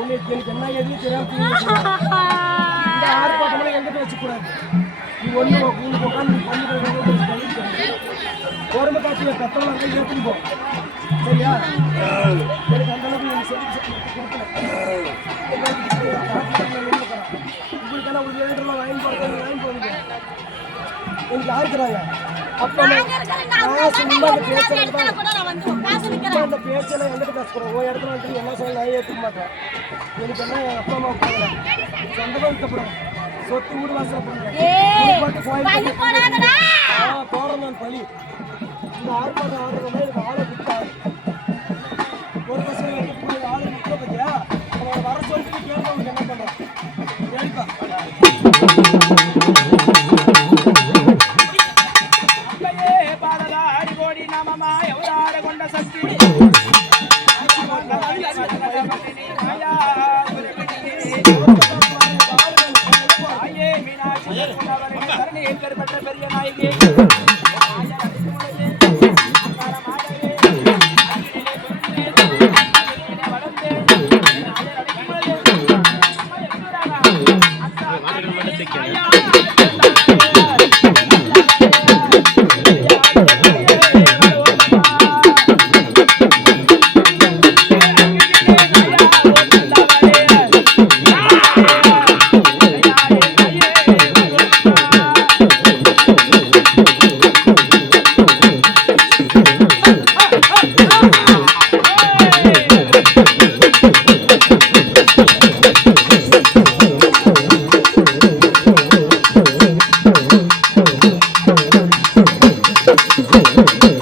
உனக்கு என்ன எதுவும் தெரியாம ஆர்ப்பாட்டம் எங்கிட்ட வச்சுக்கூடாது. நீ ஒண்ணு உங்களுக்கு உட்காந்து கோரம்ப காட்சியில பெத்தவங்க ஏற்றுன்னு போ. சரியா? எனக்கு அந்த அளவுக்கு நீங்க சொல்லி கொடுக்கல. உங்களுக்கெல்லாம் ஒரு 7 ரூபா வாங்கி போடுங்க. எனக்கு யாருக்குறாங்க அப்ப அந்த பேச்செல்லாம் எங்கிட்ட பேசுறோம். ஒரு இடத்துல வந்து என்ன சொல்ல நான் ஏற்றுக்க மாட்டேன். எனக்கு என்ன என் அப்பா அம்மா போகல சொந்தமாக இருக்கப்படுறேன். சொத்து வீடு வாசல் போடுறேன் போறேன் நான் பழி. இந்த ஆர்ப்பாட்டம் ஆடுறதுனா எனக்கு ஆளை கொடுத்தாரு. ஒரு பசங்க ஆளை நிற்க பத்தியா அவனை வர சொல்லிட்டு கேட்பவனுக்கு என்ன பண்றேன் கேள்ப்பா. பெரிய நாயகி Hey!